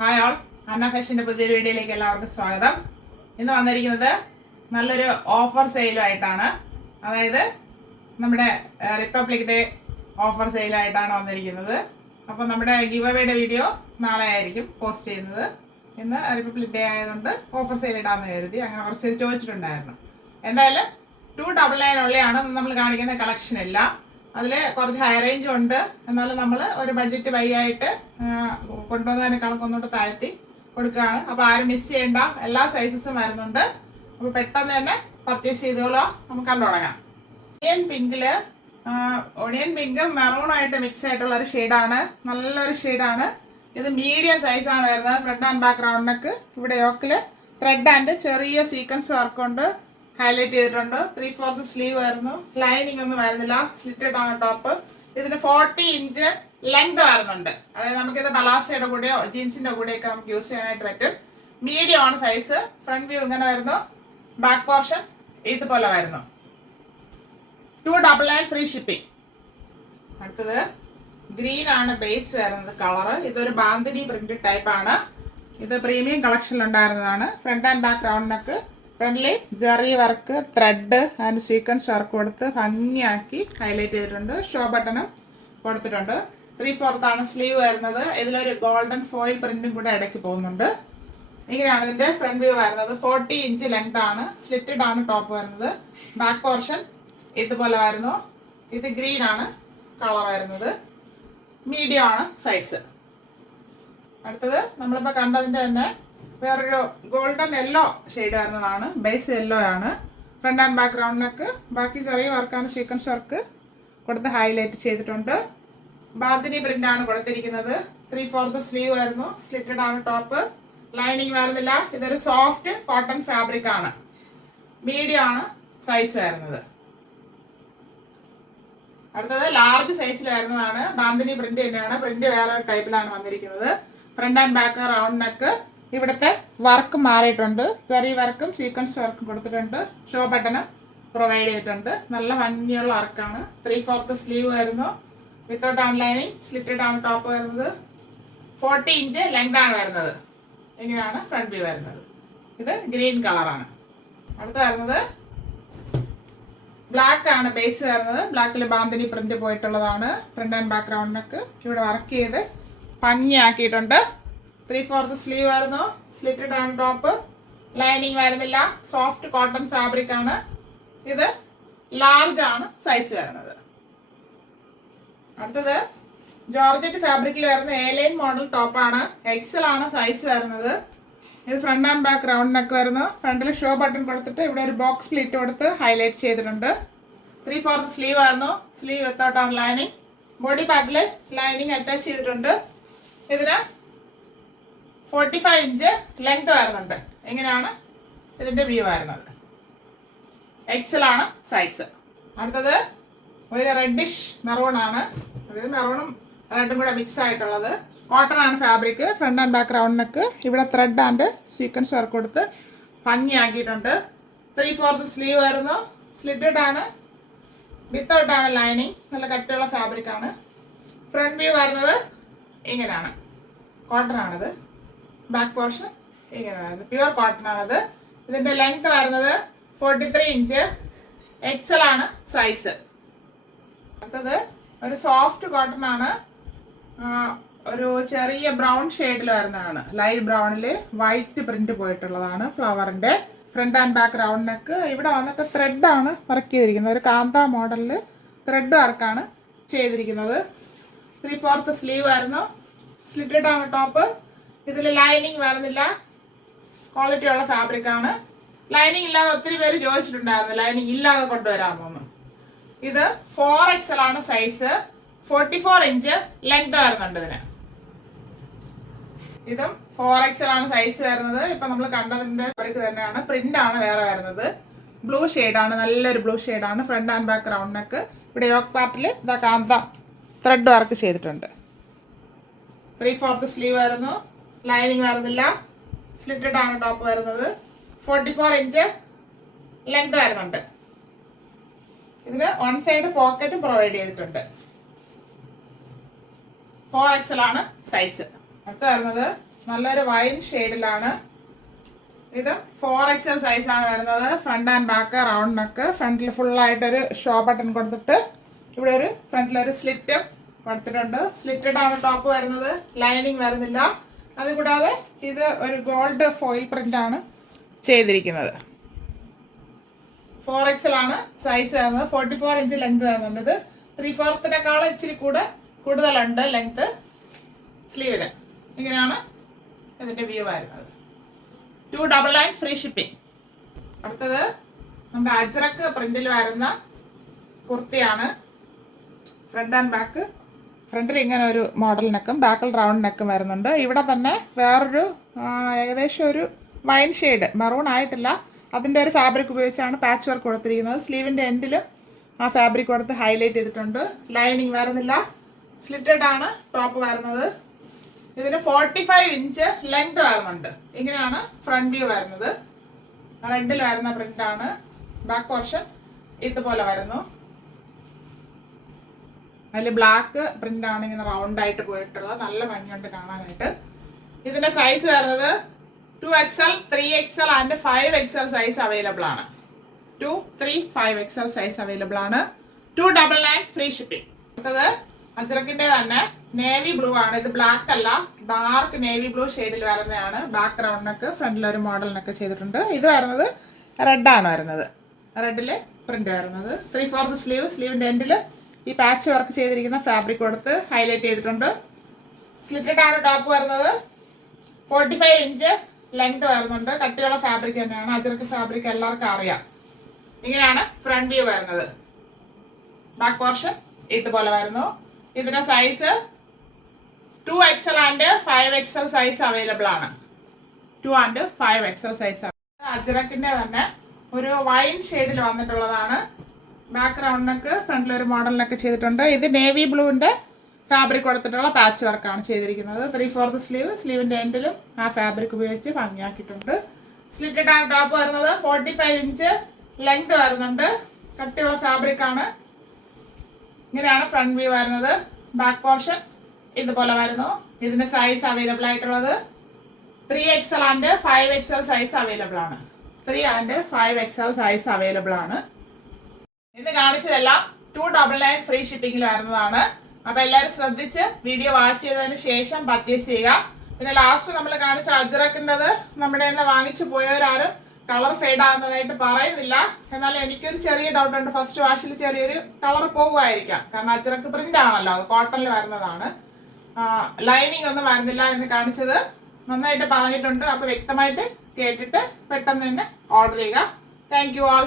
Hi all, അന്ന ഫാഷൻ്റെ പുതിയൊരു വീഡിയോയിലേക്ക് എല്ലാവർക്കും സ്വാഗതം. ഇന്ന് വന്നിരിക്കുന്നത് നല്ലൊരു ഓഫർ സെയിലുമായിട്ടാണ്. അതായത് നമ്മുടെ റിപ്പബ്ലിക് ഡേ ഓഫർ സെയിലായിട്ടാണ് വന്നിരിക്കുന്നത്. അപ്പോൾ നമ്മുടെ ഗിവ് അവേയുടെ വീഡിയോ നാളെ ആയിരിക്കും പോസ്റ്റ് ചെയ്യുന്നത്. ഇന്ന് റിപ്പബ്ലിക് ഡേ ആയതുകൊണ്ട് ഓഫർ സെയിൽ ഇടാമെന്ന് കരുതി. അങ്ങനെ കുറച്ച് ചോദിച്ചിട്ടുണ്ടായിരുന്നു. എന്തായാലും 299 ഉള്ളതാണ് നമ്മൾ കാണിക്കുന്ന കളക്ഷൻ ഇല്ല. അതിൽ കുറച്ച് ഹൈ റേഞ്ചും ഉണ്ട്. എന്നാലും നമ്മൾ ഒരു ബഡ്ജറ്റ് ബൈ ആയിട്ട് കൊണ്ടുവന്നതിനേക്കാളൊക്കെ ഒന്നുകൂടെ താഴ്ത്തി കൊടുക്കുകയാണ്. അപ്പോൾ ആരും മിസ് ചെയ്യേണ്ട, എല്ലാ സൈസസും വരുന്നുണ്ട്. അപ്പോൾ പെട്ടെന്ന് തന്നെ പർച്ചേസ് ചെയ്തോളൂ. നമുക്ക് കണ്ടു തുടങ്ങാം. ഒണിയൻ പിങ്കും മെറൂണായിട്ട് മിക്സ് ആയിട്ടുള്ള ഒരു ഷെയ്ഡാണ്. നല്ലൊരു ഷെയ്ഡാണ്. ഇത് മീഡിയം സൈസാണ് വരുന്നത്. Front and back round neck. ഇവിടെ യോക്കിൽ ത്രെഡ് ആൻഡ് ചെറിയ സീക്വൻസ് വർക്ക് കൊണ്ട് ഹൈലൈറ്റ് ചെയ്തിട്ടുണ്ട്. 3/4 സ്ലീവ് വരുന്നു. ലൈനിങ് ഒന്നും വരുന്നില്ല. സ്ലിറ്റഡ് ആണ് ടോപ്പ്. ഇതിന് 40 ഇഞ്ച് ലെങ്ത് വരുന്നുണ്ട്. അതായത് നമുക്കിത് പലാസയുടെ കൂടെയോ ജീൻസിന്റെ കൂടെയൊക്കെ നമുക്ക് യൂസ് ചെയ്യാനായിട്ട് പറ്റും. മീഡിയം ആണ് സൈസ്. ഫ്രണ്ട് വ്യൂ ഇങ്ങനെ വരുന്നു. ബാക്ക് പോർഷൻ ഇതുപോലെ വരുന്നു. 299 ഫ്രീ ഷിപ്പിംഗ്. അടുത്തത് ഗ്രീൻ ആണ് ബേസ് വരുന്നത് കളറ്. ഇതൊരു ബാന്തിനി പ്രിന്റ് ടൈപ്പ് ആണ്. ഇത് പ്രീമിയം കളക്ഷനിൽ ഉണ്ടായിരുന്നതാണ്. Front and back round neck. ഫ്രണ്ടിൽ zari work, thread and sequence work കൊടുത്ത് ഭംഗിയാക്കി ഹൈലൈറ്റ് ചെയ്തിട്ടുണ്ട്. ഷോ ബട്ടണും കൊടുത്തിട്ടുണ്ട്. 3/4 ആണ് സ്ലീവ് വരുന്നത്. ഇതിലൊരു ഗോൾഡൻ ഫോയിൽ പ്രിന്റും കൂടെ ഇടയ്ക്ക് പോകുന്നുണ്ട്. ഇങ്ങനെയാണ് ഇതിന്റെ ഫ്രണ്ട് വ്യൂ വരുന്നത്. 40 ഇഞ്ച് ലെങ്ത് ആണ്. സ്ലിറ്റഡ് ആണ് ടോപ്പ് വരുന്നത്. ബാക്ക് പോർഷൻ ഇതുപോലെ വരുന്നു. ഇത് ഗ്രീൻ ആണ് കളർ വരുന്നത്. മീഡിയം ആണ് സൈസ്. അടുത്തത് നമ്മളിപ്പോൾ കണ്ടതിന്റെ തന്നെ വേറൊരു ഗോൾഡൻ യെല്ലോ ഷെയ്ഡ് വരുന്നതാണ്. ബേസ് യെല്ലോ ആണ്. Front and back round neck. ബാക്കി ചെറിയ വർക്കാണ്, സീക്വൻസ് വർക്ക് കൊടുത്ത് ഹൈലൈറ്റ് ചെയ്തിട്ടുണ്ട്. ബാന്തിനി പ്രിന്റ് ആണ് കൊടുത്തിരിക്കുന്നത്. 3/4 സ്ലീവ് വരുന്നു. സ്ലിറ്റഡ് ആണ് ടോപ്പ്. ലൈനിങ് വരുന്നില്ല. ഇതൊരു സോഫ്റ്റ് കോട്ടൺ ഫാബ്രിക് ആണ്. മീഡിയം ആണ് സൈസ് വരുന്നത്. അടുത്തത് ലാർജ് സൈസിൽ വരുന്നതാണ്. ബാന്തിനി പ്രിന്റ് തന്നെയാണ്. പ്രിന്റ് വേറെ ടൈപ്പിലാണ് വന്നിരിക്കുന്നത്. Front and back round neck. ഇവിടുത്തെ വർക്ക് മാറിയിട്ടുണ്ട്. ചെറിയ വർക്കും സീക്വൻസ് വർക്കും കൊടുത്തിട്ടുണ്ട്. ഷോ ബട്ടൺ പ്രൊവൈഡ് ചെയ്തിട്ടുണ്ട്. നല്ല ഭംഗിയുള്ള വർക്കാണ്. 3/4 സ്ലീവ് വരുന്നു. വിത്തൗട്ട് ആണ് ലൈനിങ്. സ്ലിറ്റഡ് ആണ് ടോപ്പ് വരുന്നത്. 40 ഇഞ്ച് ലെങ്ത് ആണ് വരുന്നത്. ഇങ്ങനെയാണ് ഫ്രണ്ട് വ്യൂ വരുന്നത്. ഇത് ഗ്രീൻ കളറാണ്. അടുത്ത വരുന്നത് ബ്ലാക്ക് ആണ് ബേസ് വരുന്നത്. ബ്ലാക്കിൽ ബാന്തിനി പ്രിന്റ് പോയിട്ടുള്ളതാണ്. Front and back round neck. ഇവിടെ വർക്ക് ചെയ്ത് ഭംഗിയാക്കിയിട്ടുണ്ട്. 3/4 സ്ലീവ് വരുന്നു. സ്ലിറ്റഡ് ആണ് ടോപ്പ്. ലൈനിങ് വരുന്നില്ല. സോഫ്റ്റ് കോട്ടൺ ഫാബ്രിക് ആണ്. ഇത് ലാർജ് ആണ് സൈസ് വരുന്നത്. അടുത്തത് ജോർജറ്റ് ഫാബ്രിക്കിൽ വരുന്ന A-ലൈൻ മോഡൽ ടോപ്പാണ്. എക്സൽ ആണ് സൈസ് വരുന്നത്. ഇത് front and back round neck വരുന്നു. ഫ്രണ്ടിൽ ഷോ ബട്ടൺ കൊടുത്തിട്ട് ഇവിടെ ഒരു ബോക്സ് പ്ലീറ്റ് കൊടുത്ത് ഹൈലൈറ്റ് ചെയ്തിട്ടുണ്ട്. 3/4 സ്ലീവ് വരുന്നു. സ്ലീവ് വിത്തൗട്ട് ആണ് ലൈനിങ്. ബോഡി പാർട്ടിൽ ലൈനിങ് അറ്റാച്ച് ചെയ്തിട്ടുണ്ട്. ഇതിന് 45 ഇഞ്ച് ലെങ്ത് വരുന്നുണ്ട്. എങ്ങനെയാണ് ഇതിന്റെ വ്യൂ വരുന്നത്. എക്സൽ ആണ് സൈസ്. അടുത്തത് ഒരു റെഡിഷ് മെറൂൺ ആണ്. അതായത് മെറൂണും റെഡും കൂടെ മിക്സ് ആയിട്ടുള്ളത്. കോട്ടൺ ആണ് fabric. Front and back round neck. ഇവിടെ ത്രെഡ് ആൻഡ് സീക്വൻസ് വർക്ക് കൊടുത്ത് ഭംഗിയാക്കിയിട്ടുണ്ട്. 3/4 സ്ലീവ് വരുന്നു. സ്ലിറ്റഡ് ആണ്. വിത്തൗട്ട് ആണ് ലൈനിങ്. നല്ല കട്ടിയുള്ള ഫാബ്രിക് ആണ്. ഫ്രണ്ട് വ്യൂ വരുന്നത് ഇങ്ങനെയാണ്. കോട്ടൺ ആണിത്. ബാക്ക് പോർഷൻ ഇങ്ങനെ വരുന്നത്. പ്യുവർ കോട്ടൺ ആണത്. ഇതിന്റെ ലെങ്ത് വരുന്നത് 43 ഇഞ്ച്. എക്സൽ ആണ് സൈസ്. അടുത്തത് ഒരു സോഫ്റ്റ് കോട്ടൺ ആണ്. ഒരു ചെറിയ ബ്രൗൺ ഷെയ്ഡിൽ വരുന്നതാണ്. ലൈറ്റ് ബ്രൗണിൽ വൈറ്റ് പ്രിന്റ് പോയിട്ടുള്ളതാണ്. ഫ്ലവറിന്റെ front and back round neck. ഇവിടെ വന്നിട്ട് ത്രെഡ് ആണ് വർക്ക് ചെയ്തിരിക്കുന്നത്. ഒരു കാന്ത മോഡലിൽ ത്രെഡ് വർക്കാണ് ചെയ്തിരിക്കുന്നത്. 3/4 സ്ലീവ് വരുന്നു. സ്ലിറ്റഡ് ആണ് ടോപ്പ്. ഇതിൽ ലൈനിങ് വരുന്നില്ല. ക്വാളിറ്റി ഉള്ള ഫാബ്രിക് ആണ്. ലൈനിങ് ഇല്ലാതെ ഒത്തിരി പേര് ചോദിച്ചിട്ടുണ്ടായിരുന്നു ലൈനിങ് ഇല്ലാതെ കൊണ്ടുവരാമോന്ന്. ഇത് 4XL ആണ് സൈസ്. 44 ഇഞ്ച് ലെങ്ത് വരുന്നുണ്ട് ഇതിന്. ഇതും 4XL ആണ് സൈസ് വരുന്നത്. ഇപ്പൊ നമ്മൾ കണ്ടതിന്റെ ഫാബ്രിക് തന്നെയാണ്. പ്രിന്റ് ആണ് വേറെ വരുന്നത്. ബ്ലൂ ഷെയ്ഡാണ്. നല്ലൊരു ബ്ലൂ ഷെയ്ഡാണ്. Front and back round neck. ഇവിടെ യോക്ക് പാർട്ടിൽ ഇതാ കാന്ത ത്രെഡ് വർക്ക് ചെയ്തിട്ടുണ്ട്. 3/4 സ്ലീവ് വരുന്നു. ലൈനിങ് വരുന്നില്ല. സ്ലിറ്റഡ് ആണ് ടോപ്പ് വരുന്നത്. 44 ഇഞ്ച് ലെങ്ത് വരുന്നുണ്ട്. ഇതിന് വൺ സൈഡ് പോക്കറ്റ് പ്രൊവൈഡ് ചെയ്തിട്ടുണ്ട്. 4XL ആണ് സൈസ്. അടുത്ത വരുന്നത് നല്ലൊരു വൈൻ ഷെയ്ഡിലാണ്. ഇത് 4XL സൈസാണ് വരുന്നത്. Front and back round neck. ഫ്രണ്ടിൽ ഫുള്ളായിട്ടൊരു ഷോ ബട്ടൺ കൊടുത്തിട്ട് ഇവിടെ ഒരു ഫ്രണ്ടിലൊരു സ്ലിറ്റും കൊടുത്തിട്ടുണ്ട്. സ്ലിറ്റഡ് ആണ് ടോപ്പ് വരുന്നത്. ലൈനിങ് വരുന്നില്ല. അതുകൂടാതെ ഇത് ഒരു ഗോൾഡ് ഫോയിൽ പ്രിന്റ് ആണ് ചെയ്തിരിക്കുന്നത്. 4XL ആണ് സൈസ് വരുന്നത്. 44 ഇഞ്ച് ലെങ്ത് വരുന്നുണ്ട്. ഇത് 3/4 ഇച്ചിരി കൂടുതലുണ്ട് ലെങ്ത് സ്ലീവിന്. ഇങ്ങനെയാണ് ഇതിന്റെ വ്യൂ വരുന്നത്. 299 ഫ്രീ ഷിപ്പിംഗ്. അടുത്തത് നമ്മുടെ അജ്രക്ക് പ്രിന്റിൽ വരുന്ന കുർത്തിയാണ്. Front and back. ഫ്രണ്ടിൽ ഇങ്ങനെ ഒരു മോഡൽ നെക്കും ബാക്കിൽ റൗണ്ട് നെക്കും വരുന്നുണ്ട്. ഇവിടെ തന്നെ വേറൊരു ഏകദേശം ഒരു വൈൻ ഷെയ്ഡ്, മെറൂൺ ആയിട്ടില്ല, അതിൻ്റെ ഒരു ഫാബ്രിക് ഉപയോഗിച്ചാണ് പാച്ച് വർക്ക് കൊടുത്തിരിക്കുന്നത്. സ്ലീവിൻ്റെ എൻഡിലും ആ ഫാബ്രിക് കൊടുത്ത് ഹൈലൈറ്റ് ചെയ്തിട്ടുണ്ട്. ലൈനിങ് വരുന്നില്ല. സ്ലിറ്റഡ് ആണ് ടോപ്പ് വരുന്നത്. ഇതിന് 45 ഇഞ്ച് ലെങ്ത് വരുന്നുണ്ട്. ഇങ്ങനെയാണ് ഫ്രണ്ട് വ്യൂ വരുന്നത്. റെഡിൽ വരുന്ന പ്രിന്റ് ആണ്. ബാക്ക് പോർഷൻ ഇതുപോലെ വരുന്നു. അതിൽ ബ്ലാക്ക് പ്രിന്റ് ആണ് ഇങ്ങനെ റൗണ്ട് ആയിട്ട് പോയിട്ടുള്ളത്. നല്ല ഭംഗിയുണ്ട് കാണാനായിട്ട്. ഇതിന്റെ സൈസ് വരുന്നത് 2XL, 3XL and 5XL size available ആണ്. 2, 3, 5XL സൈസ് അവൈലബിൾ ആണ്. 299 ഫ്രീ ഷിപ്പിംഗ്. അടുത്തത് അജ്രക്കിന്റെ തന്നെ നേവി ബ്ലൂ ആണ്. ഇത് ബ്ലാക്ക് അല്ല, ഡാർക്ക് നേവി ബ്ലൂ ഷെയ്ഡിൽ വരുന്നതാണ്. ബാക്ക് റൗണ്ട് നെക്ക്, ഫ്രണ്ടിൽ ഒരു മോഡലിനൊക്കെ ചെയ്തിട്ടുണ്ട്. ഇത് വരുന്നത് റെഡ് ആണ് വരുന്നത്. റെഡില് പ്രിന്റ് വരുന്നത്. 3/4 സ്ലീവ്. സ്ലീവിന്റെ എൻഡിൽ ഈ പാച്ച് വർക്ക് ചെയ്തിരിക്കുന്ന ഫാബ്രിക് കൊടുത്ത് ഹൈലൈറ്റ് ചെയ്തിട്ടുണ്ട്. സ്ലിറ്റഡ് ആണ് ടോപ്പ് വരുന്നത്. 45 ഇഞ്ച് ലെങ്ത് വരുന്നുണ്ട്. കട്ടിയുള്ള ഫാബ്രിക് തന്നെയാണ്. അജ്രക്ക് ഫാബ്രിക് എല്ലാവർക്കും അറിയാം. ഇങ്ങനെയാണ് ഫ്രണ്ട് വ്യൂ വരുന്നത്. ബാക്ക് പോർഷൻ ഇതുപോലെ വരുന്നു. ഇതിന്റെ size 2XL and 5XL size available ആണ്. 2 ആൻഡ് 5XL സൈസ്. അജ്രക്കിന്റെ തന്നെ ഒരു വൈൻ ഷെയ്ഡിൽ വന്നിട്ടുള്ളതാണ്. ബാക്ക് റൗണ്ട് നെക്ക്, ഫ്രണ്ടിൽ ഒരു മോഡലിനൊക്കെ ചെയ്തിട്ടുണ്ട്. ഇത് നേവി ബ്ലൂവിന്റെ ഫാബ്രിക് കൊടുത്തിട്ടുള്ള പാച്ച് വർക്കാണ് ചെയ്തിരിക്കുന്നത്. 3/4 സ്ലീവ്. സ്ലീവിന്റെ എൻഡിലും ആ ഫാബ്രിക് ഉപയോഗിച്ച് ഭംഗിയാക്കിയിട്ടുണ്ട്. സ്ലിറ്റഡ് ആണ് ടോപ്പ് വരുന്നത്. 45 ഇഞ്ച് ലെങ്ത് വരുന്നുണ്ട്. കട്ടിയുള്ള ഫാബ്രിക് ആണ്. ഇങ്ങനെയാണ് ഫ്രണ്ട് വ്യൂ വരുന്നത്. ബാക്ക് പോർഷൻ ഇതുപോലെ വരുന്നു. ഇതിന്റെ സൈസ് അവൈലബിൾ ആയിട്ടുള്ളത് 3XL and 5XL size available ആണ്. 3 ആൻഡ് 5XL സൈസ് അവൈലബിൾ ആണ്. ഇന്ന് കാണിച്ചതെല്ലാം 299 ഫ്രീ ഷിപ്പിംഗിൽ വരുന്നതാണ്. അപ്പൊ എല്ലാവരും ശ്രദ്ധിച്ച് വീഡിയോ വാച്ച് ചെയ്തതിന് ശേഷം പർച്ചേസ് ചെയ്യുക. പിന്നെ ലാസ്റ്റ് നമ്മൾ കാണിച്ച അജ്രക്കിൻ്റെത് നമ്മുടെ നിന്ന് വാങ്ങിച്ചു പോയവരാരും കളർ ഫെയ്ഡ് ആകുന്നതായിട്ട് പറയുന്നില്ല. എന്നാൽ എനിക്കൊരു ചെറിയ ഡൗട്ട് ഉണ്ട്. ഫസ്റ്റ് വാഷിൽ ചെറിയൊരു കളർ പോകുമായിരിക്കാം. കാരണം അജ്രക്ക് പ്രിന്റ് ആണല്ലോ, അത് കോട്ടണിൽ വരുന്നതാണ്. ലൈനിങ് ഒന്നും വരുന്നില്ല എന്ന് കാണിച്ചത് നന്നായിട്ട് പറഞ്ഞിട്ടുണ്ട്. അപ്പൊ വ്യക്തമായിട്ട് കേട്ടിട്ട് പെട്ടെന്ന് തന്നെ ഓർഡർ ചെയ്യുക. Thank you all.